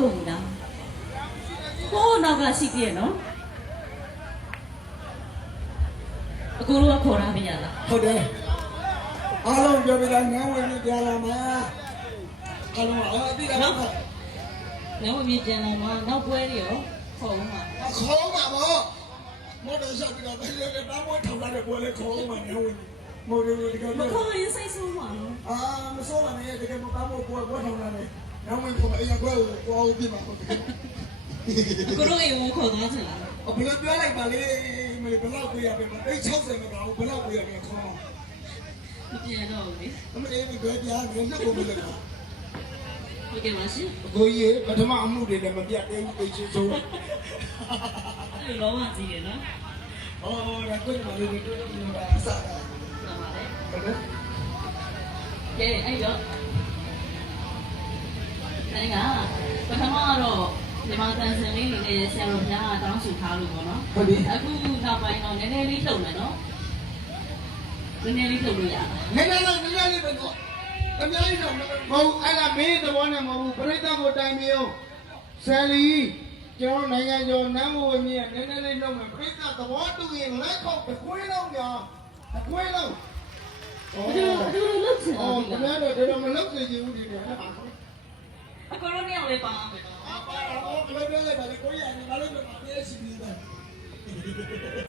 ကုန်ပြီလားဟိုးနောက်ကရှိသေးရဲ့နော်အကူတို့ကခေါ်တာမရလားဟုတ်တယ်အားလုံးပြောပြတာငန်းဝင်နေကြလာမှာအားလုံးအော်အတိအကျငါမမြင်ကြံလာမှာနောက်ပွဲတွေရောခေါ်ဦးမှာခေါ်မှာပေါ့မော်တော်ဆက်ပြီးတော့ဘယ်လိုလဲဘာမှထောက်လာတဲ့ပွဲလဲခေါ်မှာငန်းဝင်မော်တော်ဒီကမနေ့ခေါ်ရင်စိတ်ဆိုးမှာနော်အာမစိုးပါနဲ့တကယ်မပါမို့ပွဲပွဲထောက်လာတယ် ငန်းဝင်ကအရင်ကွယ်ကိုကိုအောင်ပြမှာဟုတ်တယ်အကူတို့အိမ်ကိုခေါ်သွားချင်လားအဘယ်ပြောလိုက်ပါလေမလေးဘယ်လောက်ပြရပဲမအဲ့60မပါဘူးဘယ်လောက်ပြရပဲခေါ်မပြန်တော့ဘူးလေအမလေးဘယ်ပြားလဲလက်ကိုမလဲဟုတ်ကဲ့ပါရှင်အကိုကြီးပထမအမှုတွေလည်းမပြတ်သေးဘူးအိတ်ချင်းဆုံးအဲ့လိုလောကကြီးရနော်ဟောရကွန်းမလေးတို့တို့ကစားတာမှန်ပါတယ်ဟုတ်တယ်ကဲအဲ့တော့ အဲ့ကပထမကတော့ဒီမှာတန်စင်လေးနေနဲ့ဆရာတော်ဘုရားကတောင်းဆိုထားလို့ပေါ့နော်ဟုတ်ပြီအခုနောက်ပိုင်းတော့နည်းနည်းလေးလှုပ်မယ်နော်နည်းနည်းလေးလှုပ်လို့ရတာနည်းနည်းလေးနည်းနည်းလေးပဲတော့အများကြီးတော့မဟုတ်အဲ့ဒါမင်းသဘောနဲ့မဟုတ်ဘူးပြိဿကိုတိုင်မြေအောင်ဆယ်လီကျွန်တော်နိုင်ငံကျော်နမ်းမိုးဝမြင့်နည်းနည်းလေးလုပ်မယ်ပြိဿသဘောတူရင်လက်ခေါက်တစ်ခွေးလုံးညာတစ်ခွေးလုံးဒီလိုဒီလိုလှုပ်ချင်အော်တာဘယ်လိုလဲတော့မလုပ်စေချင်ဘူးဒီနေ့ဟာ အကောရောနေအောင်လေးပါအောင်ပဲနော်ပါတော့ဘယ်လိုလဲပါလဲကိုရရင်မလုပ်တော့ပြည့်စီပြီးတယ်